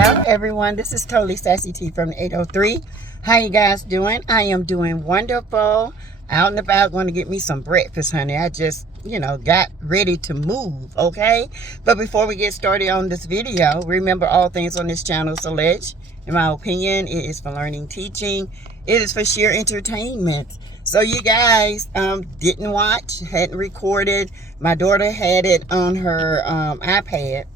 Hello everyone, this is totally Sassy T from 803. How you guys doing? I am doing wonderful. Out and about, going to get me some breakfast, honey. I just, got ready to move, okay? But before we get started on this video, remember all things on this channel is alleged. In my opinion, it is for learning, teaching. It is for sheer entertainment. So you guys didn't watch, hadn't recorded. My daughter had it on her iPad.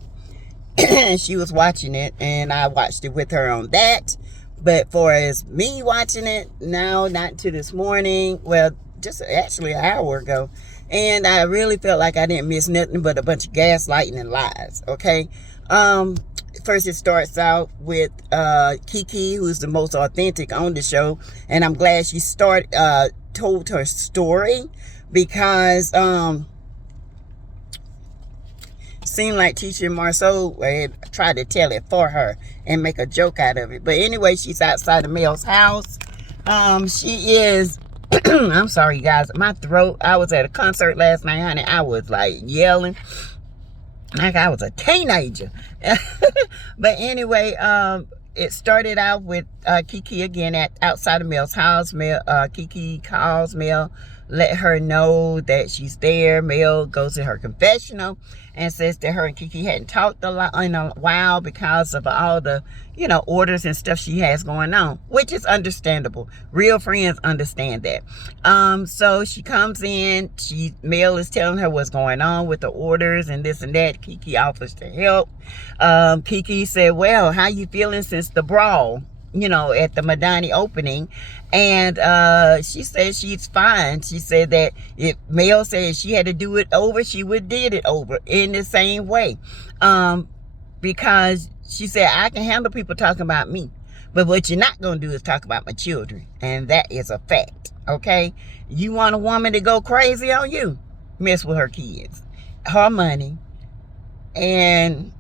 She was watching it, and I watched it with her on that. But for as me watching it, no, not to this morning. Well, just actually an hour ago. And I really felt like I didn't miss nothing but a bunch of gaslighting and lies, okay? First, it starts out with Kiki, who's the most authentic on the show. And I'm glad she told her story because seemed like Tisha and Martel tried to tell it for her and make a joke out of it. But anyway, she's outside of Mel's house. She is I'm sorry, you guys, my throat. I was at a concert last night, honey. I was like yelling like I was a teenager. But anyway, it started out with Kiki again outside of Mel's house. Kiki calls Mel, let her know that she's there. Mel goes to her confessional and says that her and Kiki hadn't talked in a while because of all the, orders and stuff she has going on, which is understandable. Real friends understand that. So she comes in. Mel is telling her what's going on with the orders and this and that. Kiki offers to help. Kiki said, well, how you feeling since the brawl? At the Madani opening. And she said she's fine. She said that if Mel said she had to do it over, she would did it over in the same way. Because she said, I can handle people talking about me, but what you're not going to do is talk about my children. And that is a fact, okay? You want a woman to go crazy on you? Mess with her kids, her money, and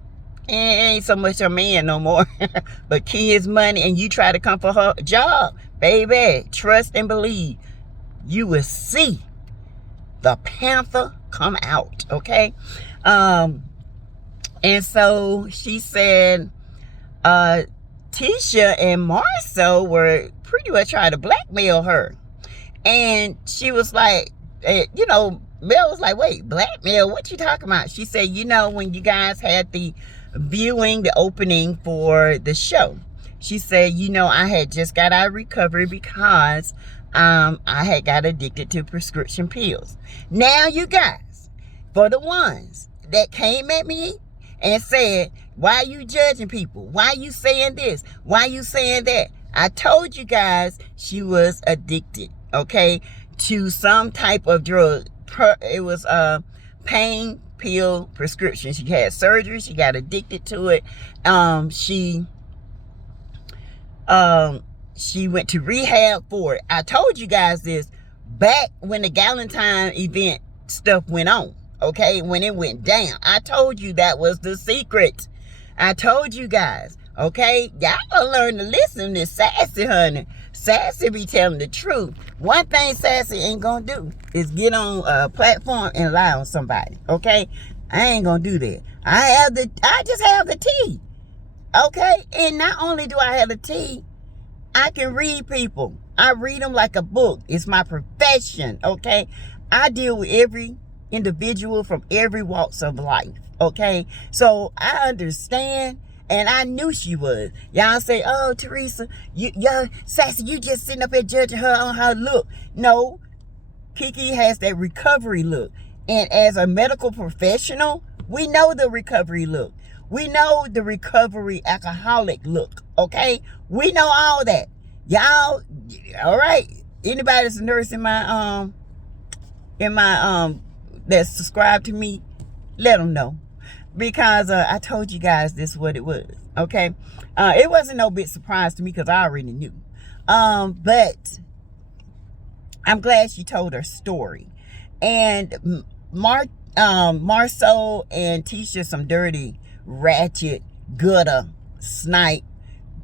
it ain't so much her man no more, but kids' money, and you try to come for her job, baby, trust and believe, you will see the panther come out, okay? And so she said Tisha and Marcel were pretty much trying to blackmail her. And she was like, Mel was like, wait, blackmail? What you talking about? She said, when you guys had the opening for the show, she said, I had just got out of recovery because I had got addicted to prescription pills. Now, you guys, for the ones that came at me and said, why are you judging people? Why are you saying this? Why are you saying that? I told you guys she was addicted, okay, to some type of drug. It was a pain pill prescription. She had surgery. She got addicted to it. She went to rehab for it. I told you guys this back when the Galentine event stuff went on, okay, when it went down. I told you that was the secret. I told you guys, okay? Y'all gonna learn to listen to Sassy, honey. Sassy be telling the truth. One thing Sassy ain't gonna do is get on a platform and lie on somebody, okay? I ain't gonna do that. I just have the tea, okay? And not only do I have the tea, I can read people. I read them like a book. It's my profession, okay? I deal with every individual from every walks of life, okay? So I understand, and I knew she was. Y'all say, oh, Teresa, Sassy, you just sitting up here judging her on her look. No, Kiki has that recovery look. And as a medical professional, we know the recovery look. We know the recovery alcoholic look, okay? We know all that. Y'all, all right? Anybody that's a nurse in my that's subscribed to me, let them know. Because I told you guys this is what it was, okay? It wasn't no big surprise to me because I already knew. But I'm glad she told her story. And Marcel and Tisha, some dirty, ratchet, gutter, snipe,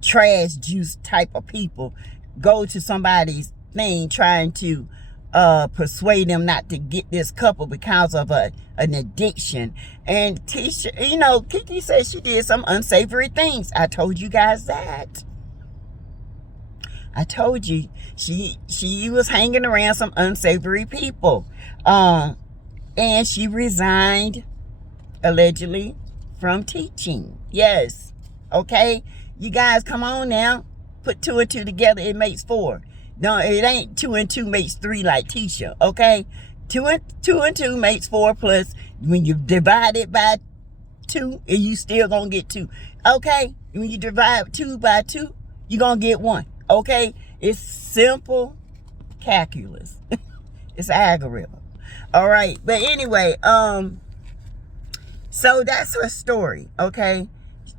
trash juice type of people, go to somebody's thing trying to persuade them not to get this couple because of an addiction. And Tisha, Kiki said she did some unsavory things. I told you guys that. I told you she was hanging around some unsavory people. And she resigned, allegedly, from teaching. Yes. Okay? You guys, come on now. Put 2 and 2 together, it makes 4. No, it ain't 2 and 2 makes 3 like Tisha. Okay? 2 and 2 makes 4, plus when you divide it by 2, and you still gonna get 2. Okay? When you divide 2 by 2, you're gonna get 1. Okay? It's simple calculus. It's algorithm. All right. But anyway, so that's her story. Okay?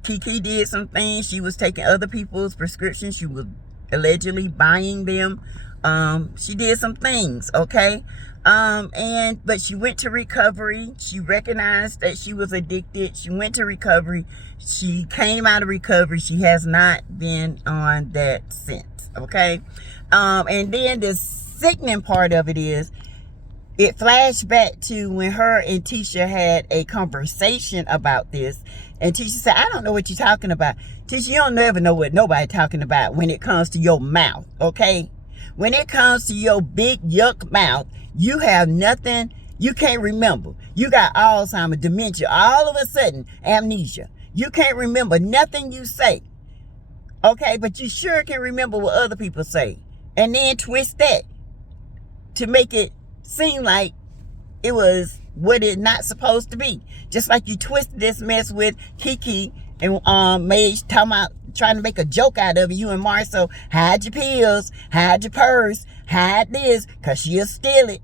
Kiki did some things. She was taking other people's prescriptions. She was allegedly buying them. She did some things. Okay? But she went to recovery. She recognized that she was addicted. She went to recovery. She came out of recovery. She has not been on that since. Okay? And then the sickening part of it is, it flashed back to when her and Tisha had a conversation about this. And Tisha said, I don't know what you're talking about. Tisha, you don't never know what nobody's talking about when it comes to your mouth. Okay? When it comes to your big yuck mouth, you have nothing. You can't remember. You got Alzheimer's, dementia, all of a sudden, amnesia. You can't remember nothing you say. Okay? But you sure can remember what other people say. And then twist that to make it seem like it was what it's not supposed to be. Just like you twisted this mess with Kiki and trying to make a joke out of it. You and Marcel, hide your pills, hide your purse, hide this, because she'll steal it.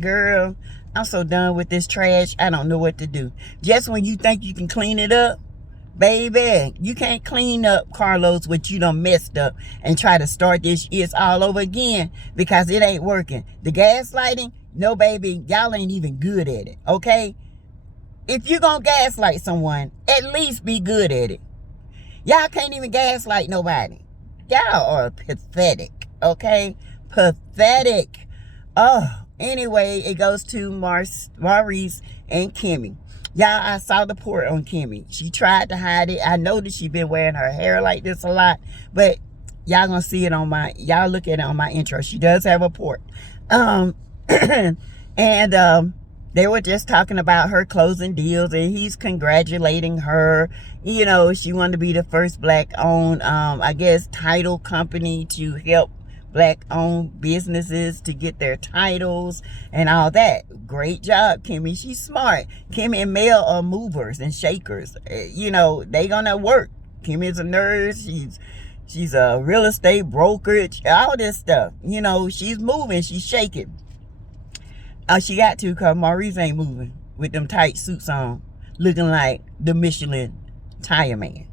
Girl, I'm so done with this trash. I don't know what to do. Just when you think you can clean it up, baby, you can't clean up, Carlos, what you done messed up and try to start this shit all over again, because it ain't working. The gaslighting, no, baby, y'all ain't even good at it, okay? If you gonna gaslight someone, at least be good at it. Y'all can't even gaslight nobody. Y'all are pathetic, okay? Pathetic. Oh, anyway, it goes to Maurice and Kimmy. Y'all, I saw the port on Kimmy. She tried to hide it. I know that she been wearing her hair like this a lot, but y'all gonna see it on y'all look at it on my intro. She does have a port. And they were just talking about her closing deals, and he's congratulating her. You know, she wanted to be the first black-owned, I guess, title company to help black-owned businesses to get their titles and all that. Great job, Kimmy. She's smart. Kimmy and Mel are movers and shakers. You know, they gonna work. Kimmy's a nurse. She's a real estate brokerage. All this stuff. You know, she's moving. She's shaking. She got to, because Maurice ain't moving with them tight suits on, looking like the Michelin tire man.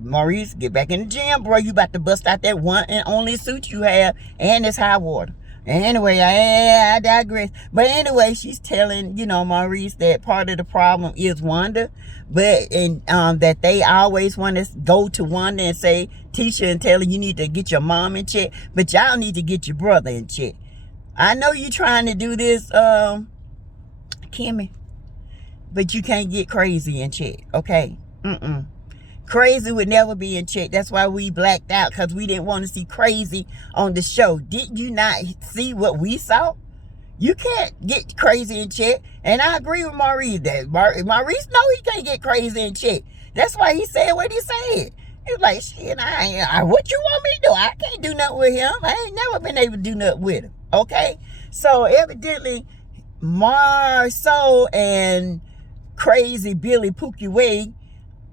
Maurice, get back in the gym, bro. You about to bust out that one and only suit you have, and it's high water. Anyway, I digress. But anyway, she's telling, Maurice that part of the problem is Wanda, but that they always want to go to Wanda and say, Tisha and tell her you need to get your mom in check, but y'all need to get your brother in check. I know you're trying to do this, Kimmy, but you can't get crazy in check, okay? Crazy would never be in check. That's why we blacked out, because we didn't want to see crazy on the show. Did you not see what we saw? You can't get crazy in check. And I agree with Maurice that Maurice know he can't get crazy in check. That's why he said what he said. He was like, shit, what you want me to do? I can't do nothing with him. I ain't never been able to do nothing with him. Okay? So evidently, Marcel and crazy Billy Pookie Way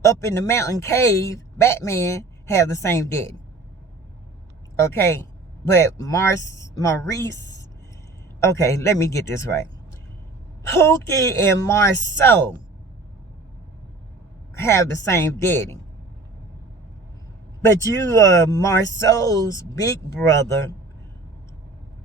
up in the mountain cave, Batman, have the same daddy. Okay? But Maurice, okay, let me get this right. Pookie and Marcel have the same daddy. But you are Marcel's big brother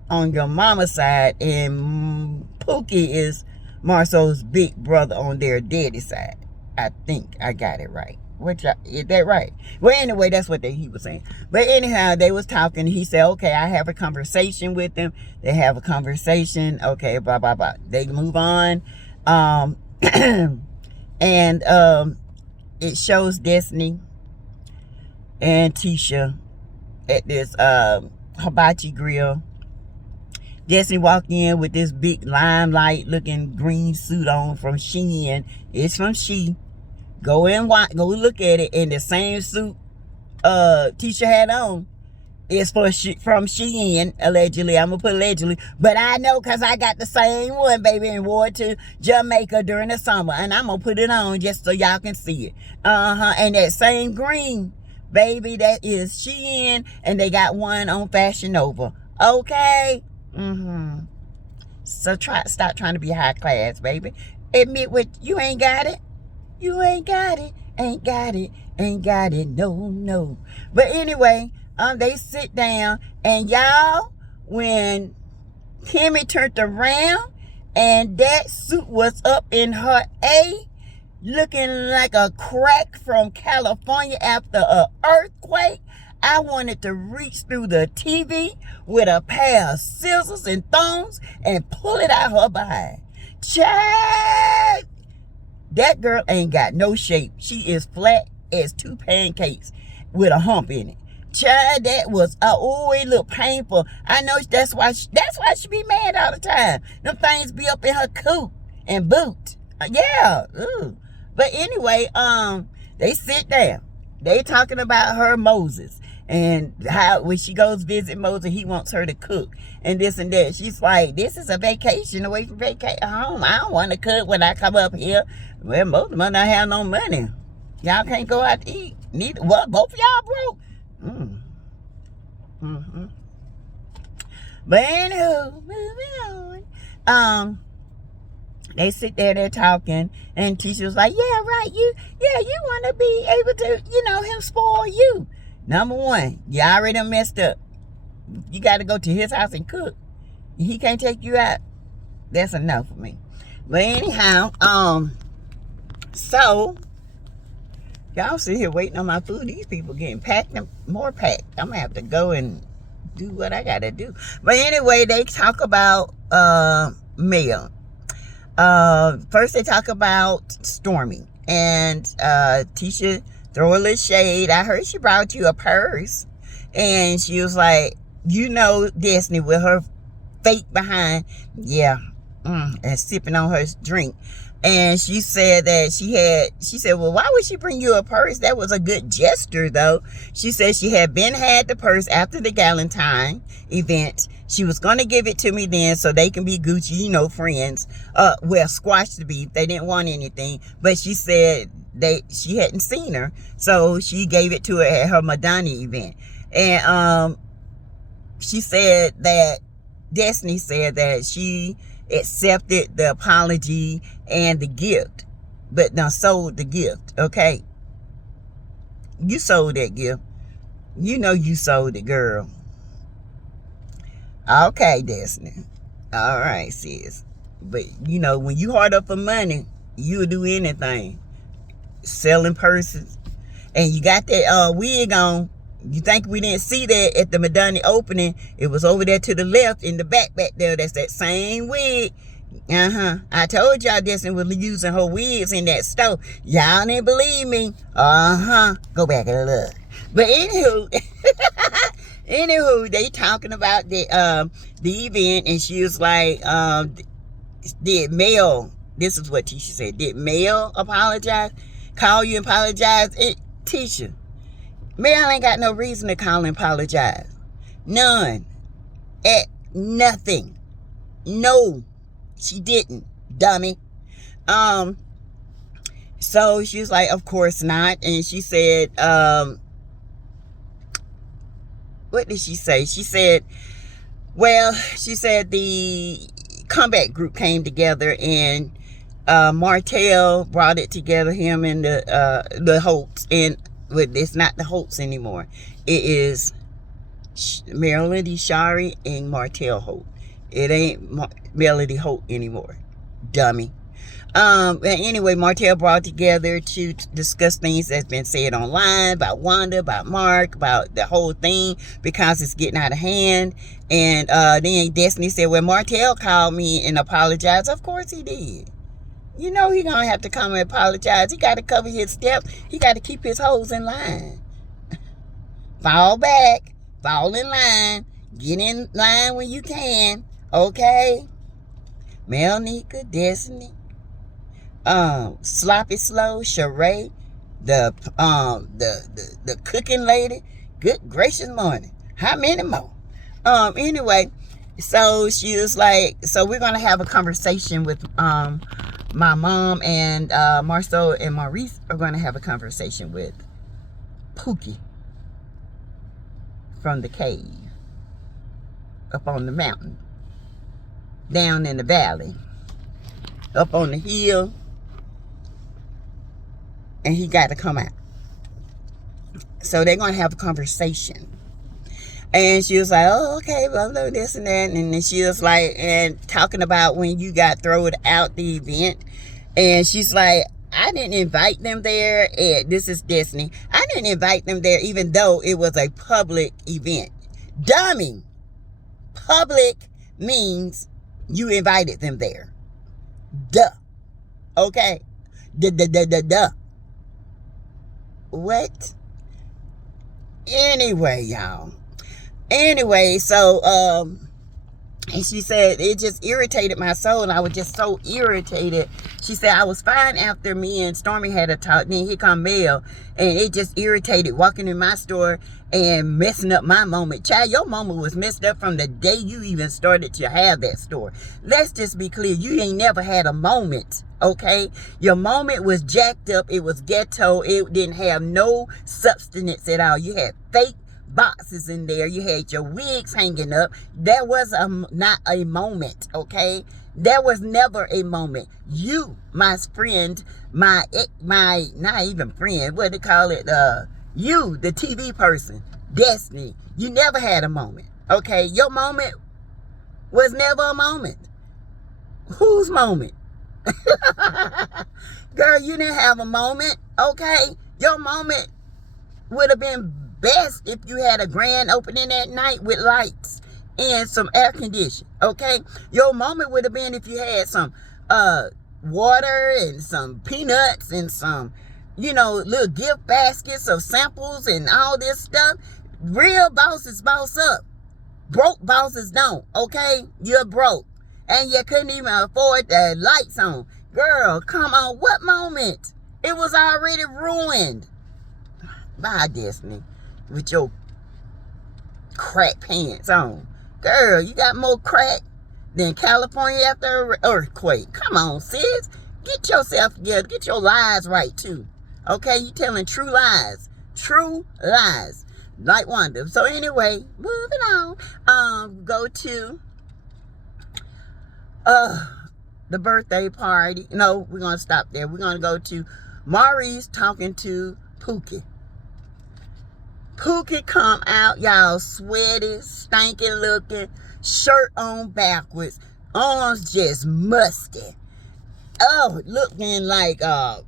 on your mama's side, and Pookie is Marcel's big brother on their daddy side. I think I got it right. Which is that right? Well, anyway, that's what he was saying. But anyhow, they was talking. He said, okay, I have a conversation with them. They have a conversation. Okay, blah, blah, blah. They move on. And it shows Destiny and Tisha at this hibachi grill. Destiny walked in with this big limelight looking green suit on from Shein. It's from She. Go look at it. And the same suit Tisha had on is from Shein, allegedly. I'm gonna put allegedly, but I know because I got the same one, baby, and wore it to Jamaica during the summer, and I'm gonna put it on just so y'all can see it. And that same green, baby, that is Shein, and they got one on Fashion Nova. Okay. So stop trying to be high class, baby. Admit what you ain't got it. You ain't got it, ain't got it, ain't got it, no. But anyway, they sit down, and y'all, when Kimmy turned around, and that suit was up in her A, looking like a crack from California after an earthquake, I wanted to reach through the TV with a pair of scissors and thongs and pull it out her behind. Child! That girl ain't got no shape. She is flat as 2 pancakes with a hump in it. Child, that was, it looked painful. I know that's why she be mad all the time. Them things be up in her coat and boot. Yeah. Ooh. But anyway, they sit down. They talking about her Moses and how when she goes visit Moses, he wants her to cook and this and that. She's like, this is a vacation away from home. I don't want to cook when I come up here. Well, most of them don't have no money. Y'all can't go out to eat. Neither. Well, both of y'all broke. But anywho, moving on. They sit there, they're talking, and Tisha was like, yeah, right, you want to be able to, him spoil you. Number one, you already done messed up. You got to go to his house and cook. He can't take you out. That's enough for me. But anyhow, so y'all sit here waiting on my food. These people getting packed and more packed. I'm gonna have to go and do what I gotta do. But anyway, they talk about mail. First they talk about Stormy, and Tisha throw a little shade. I heard she brought you a purse, and she was like, Destiny with her fake behind, and sipping on her drink. And she said that she said, well, why would she bring you a purse? That was a good gesture, though. She said she had the purse after the Galentine event. She was going to give it to me then so they can be Gucci, friends. Squash the beef. They didn't want anything. But she said she hadn't seen her. So she gave it to her at her Madonna event. And she said that Destiny said that she accepted the apology and the gift, but now sold the gift. Okay, you sold that gift. You sold it, girl. Okay, Destiny. All right, sis. But when you hard up for money, you'll do anything. Selling purses, and you got that wig on. You think we didn't see that at the Madonna opening? It was over there to the left in the back there. That's that same wig. I told y'all Destiny was using her wigs in that store. Y'all didn't believe me. Go back and look. But anywho, they talking about the event, and she was like, did Mel? This is what Tisha said. Did Mel apologize? Call you and apologize? Tisha, Mel ain't got no reason to call and apologize. None. At nothing. No, she didn't, dummy. So she was like, of course not. And she said, what did she say? She said the comeback group came together, and Martel brought it together, him and the Holtz, and it's not the Holtz anymore. It is Melody Shari and Martel Holt. It ain't Melody Holt anymore, dummy. And anyway, Martel brought together to discuss things that's been said online about Wanda, about Mark, about the whole thing, because it's getting out of hand. And then Destiny said, well, Martel called me and apologized. Of course he did. You know he gonna have to come and apologize. He got to cover his steps. He got to keep his hoes in line. Fall back, fall in line, get in line when you can. Okay, Melnika, Destiny, Sloppy Slow, Sheree, the cooking lady. Good gracious morning. How many more? Anyway, so she was like, so we're gonna have a conversation with my mom, and Marcel and Maurice are gonna have a conversation with Pookie from the cave up on the mountain, down in the valley, up on the hill, and he got to come out. So they're going to have a conversation. And she was like, oh, okay, well, this and that. And then she was like, and talking about when you got thrown out the event. And she's like, I didn't invite them there. This is Destiny. I didn't invite them there, even though it was a public event. Dummy. Public means you invited them there. Duh. Okay? Duh. What? Anyway, y'all. Anyway, so, and she said, it just irritated my soul, and I was just so irritated. She said, I was fine after me and Stormy had a talk. Then here come Mel, and it just irritated walking in my store and messing up my moment. Child, your moment was messed up from the day you even started to have that store. Let's just be clear. You ain't never had a moment, okay? Your moment was jacked up. It was ghetto. It didn't have no substance at all. You had fake boxes in there. You had your wigs hanging up. That was not a moment, okay? There was never a moment. You, my friend, my not even friend, what do they call it? You, the TV person, Destiny, you never had a moment, okay? Your moment was never a moment. Whose moment? Girl, you didn't have a moment, okay? Your moment would have been best if you had a grand opening that night with lights and some air conditioning, okay? Your moment would have been if you had some water and some peanuts and some, you know, little gift baskets of samples and all this stuff. Real bosses boss up. Broke bosses don't, okay? You're broke. And you couldn't even afford the lights on. Girl, come on. What moment? It was already ruined. Bye, Destiny. With your crack pants on. Girl, you got more crack than California after an earthquake. Come on, sis. Get yourself together. Get your lies right, too. Okay? You telling true lies. True lies. Like Wanda. So anyway, moving on. Go to the birthday party. No, we're going to stop there. We're going to go to Maurice talking to Pookie. Pookie come out, y'all, sweaty, stinking looking, shirt on backwards, arms just musty. Oh, looking like a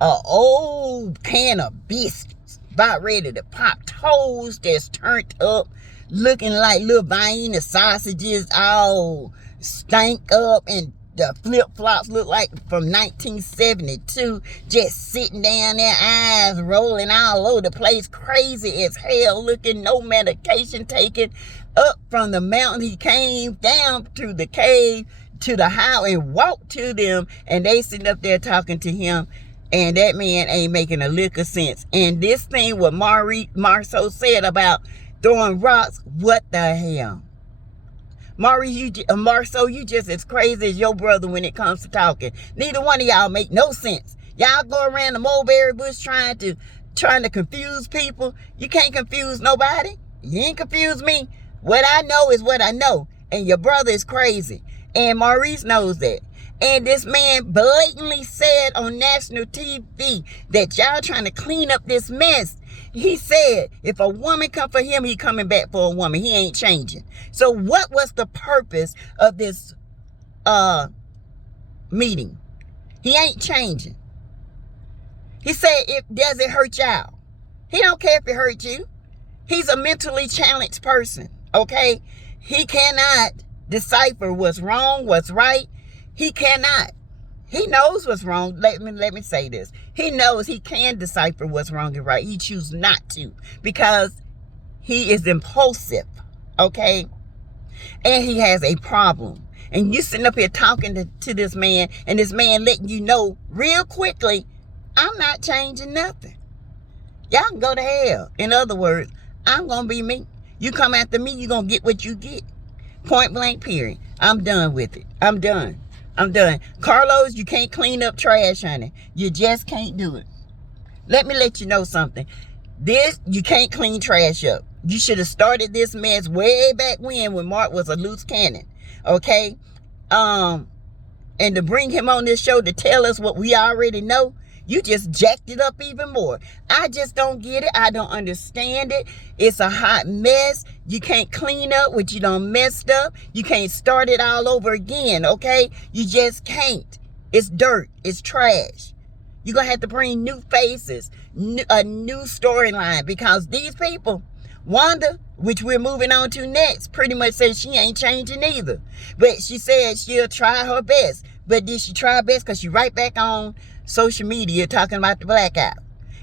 old can of biscuits, about ready to pop. Toes that's turned up, looking like little Vienna sausages, all stank up, and the flip-flops look like from 1972, just sitting down there, eyes rolling all over the place, crazy as hell looking, no medication taken. Up from the mountain, he came down to the cave, to the house, and walked to them, and they sitting up there talking to him, and that man ain't making a lick of sense. And this thing what Marceau said about throwing rocks, what the hell? Marceau, you just as crazy as your brother when it comes to talking. Neither one of y'all make no sense. Y'all go around the mulberry bush trying to confuse people. You can't confuse nobody. You ain't confuse me. What I know is what I know. And your brother is crazy. And Maurice knows that. And this man blatantly said on national TV that y'all trying to clean up this mess. He said, if a woman come for him, he coming back for a woman. He ain't changing. So what was the purpose of this meeting. He ain't changing. He said, does it hurt y'all? He don't care if it hurt you. He's a mentally challenged person, okay? He cannot decipher what's wrong, what's right. He cannot. He knows what's wrong. Let me say this. He knows he can decipher what's wrong and right. He chooses not to because he is impulsive, okay? And he has a problem. And you sitting up here talking to this man, and this man letting you know real quickly, I'm not changing nothing. Y'all can go to hell. In other words, I'm going to be me. You come after me, you're going to get what you get. Point blank, period. I'm done with it. I'm done. Carlos, you can't clean up trash, honey. You just can't do it. Let me let you know something. You can't clean trash up. You should have started this mess way back when Mark was a loose cannon. Okay? And to bring him on this show to tell us what we already know, you just jacked it up even more. I just don't get it. I don't understand it. It's a hot mess. You can't clean up what you done messed up. You can't start it all over again, okay? You just can't. It's dirt. It's trash. You're going to have to bring new faces, a new storyline, because these people, Wanda, which we're moving on to next, pretty much says she ain't changing either. But she said she'll try her best. But did she try her best? Because she right back on social media talking about the blackout.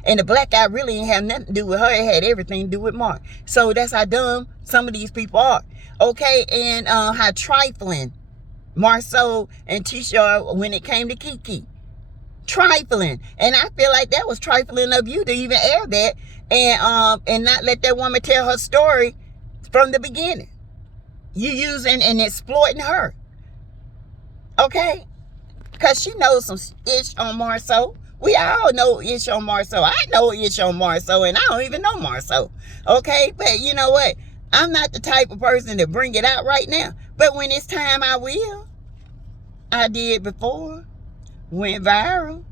And the blackout really ain't have nothing to do with her. It had everything to do with Mark. So that's how dumb some of these people are. Okay, and how trifling Marceau and Tisha are when it came to Keke. Trifling. And I feel like that was trifling of you to even air that and not let that woman tell her story from the beginning. You using and exploiting her. Okay? Because she knows some ish on Marceau. We all know ish on Marceau. I know ish on Marceau, and I don't even know Marceau. Okay? But you know what? I'm not the type of person to bring it out right now. But when it's time, I will. I did before. Went viral.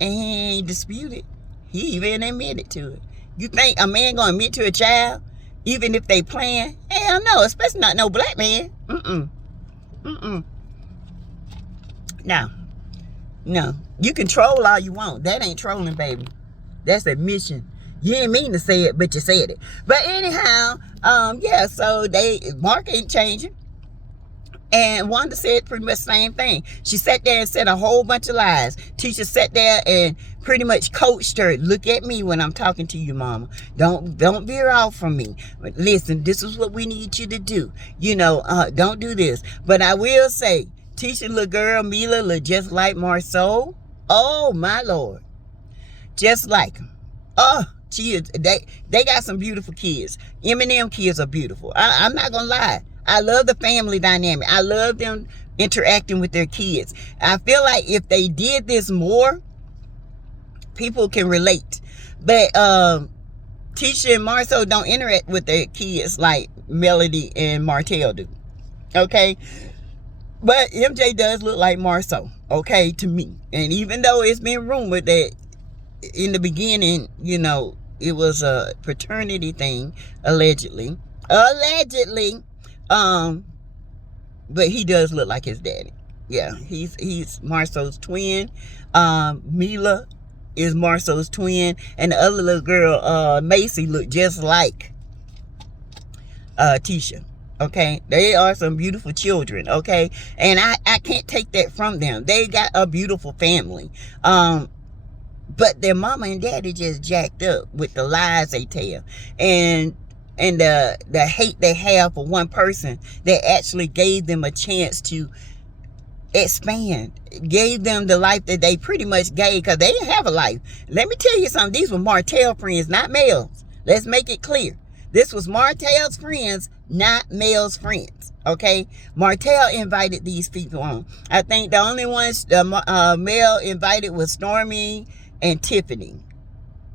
And he ain't disputed. He even admitted to it. You think a man gonna admit to a child, even if they playing? Hell no, especially not no black man. No. You can troll all you want. That ain't trolling, baby. That's admission. You didn't mean to say it, but you said it. But anyhow, yeah, so Mark ain't changing. And Wanda said pretty much the same thing. She sat there and said a whole bunch of lies. Tisha sat there and pretty much coached her. Look at me when I'm talking to you, mama. Don't veer off from me. Listen, this is what we need you to do. You know, don't do this. But I will say, Tisha little girl, Mila, look just like Marceau. Oh, my Lord. Just like him. Oh, they got some beautiful kids. M&M kids are beautiful. I'm not going to lie. I love the family dynamic. I love them interacting with their kids. I feel like if they did this more, people can relate. But Tisha and Marceau don't interact with their kids like Melody and Martel do. Okay? But MJ does look like Marceau, okay, to me. And even though it's been rumored that in the beginning, you know, it was a paternity thing, allegedly. But he does look like his daddy. Yeah, he's Marceau's twin. Mila is Marceau's twin, and the other little girl, Macy, looked just like Tisha. Okay, they are some beautiful children. Okay, and I can't take that from them. They got a beautiful family. But their mama and daddy just jacked up with the lies they tell, and the hate they have for one person that actually gave them a chance to expand, gave them the life that they pretty much gave, because they didn't have a life. Let me tell you something. These were Martel friends, not Mel's. Let's make it clear. This was Martel's friends, not Mel's friends. Okay? Martel invited these people on. I think the only ones Mel invited was Stormy and Tiffany.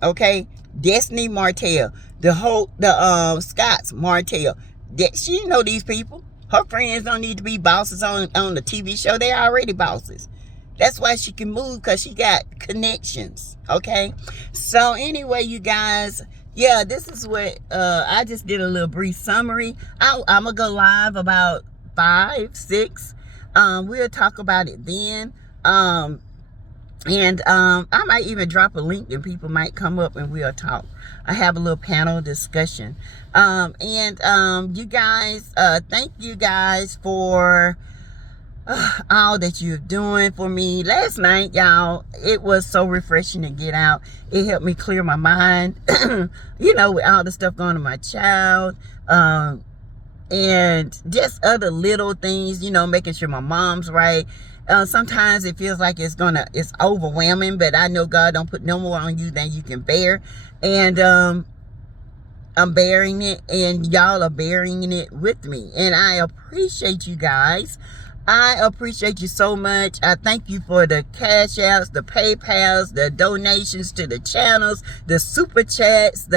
Okay? Destiny, Martel. The Scots, Martel. She didn't know these people. Her friends don't need to be bosses on the TV show. They're already bosses. That's why she can move, because she got connections. Okay? So anyway, you guys, yeah, this is what I just did a little brief summary. I'm going to go live about 5, 6. We'll talk about it then. And I might even drop a link and people might come up and we'll talk. I have a little panel discussion. You guys, thank you guys for all that you're doing for me. Last night, y'all, it was so refreshing to get out. It helped me clear my mind, you know, with all the stuff going on with my child. And just other little things, you know, making sure my mom's right. Sometimes it feels like it's overwhelming, but I know God don't put no more on you than you can bear. And I'm bearing it, and y'all are bearing it with me. And I appreciate you guys. I appreciate you so much. I thank you for the cash outs, the PayPals, the donations to the channels, the super chats,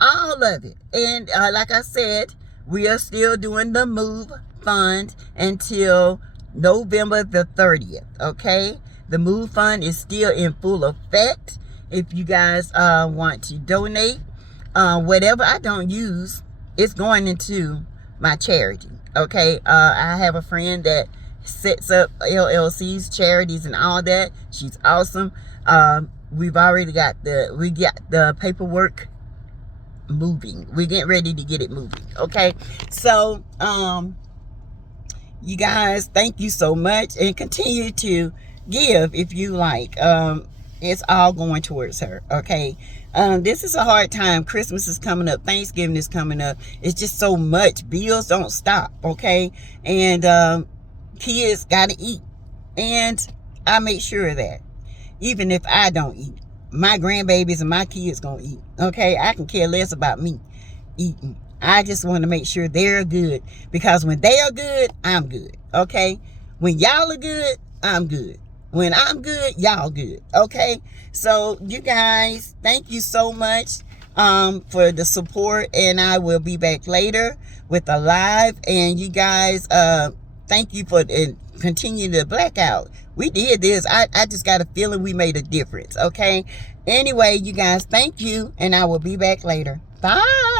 all of it. And like I said, we are still doing the Move Fund until November the 30th, okay? The Move Fund is still in full effect. If you guys want to donate, whatever I don't use, it's going into my charity, okay? I have a friend that sets up LLCs, charities, and all that. She's awesome. We've already got the paperwork moving. We're getting ready to get it moving, okay? So you guys, thank you so much, and continue to give if you like. It's all going towards her, okay? This is a hard time. Christmas is coming up, Thanksgiving is coming up. It's just so much. Bills don't stop, okay? And kids gotta eat, and I make sure of that. Even if I don't eat, my grandbabies and my kids gonna eat, okay? I can care less about me eating. I just want to make sure they're good, because when they are good, I'm good, okay? When y'all are good, I'm good. When I'm good, y'all good, okay? So you guys, thank you so much for the support, and I will be back later with a live. And you guys, thank you for continuing the blackout. We did this. I just got a feeling we made a difference, okay? Anyway, you guys, thank you, and I will be back later. Bye.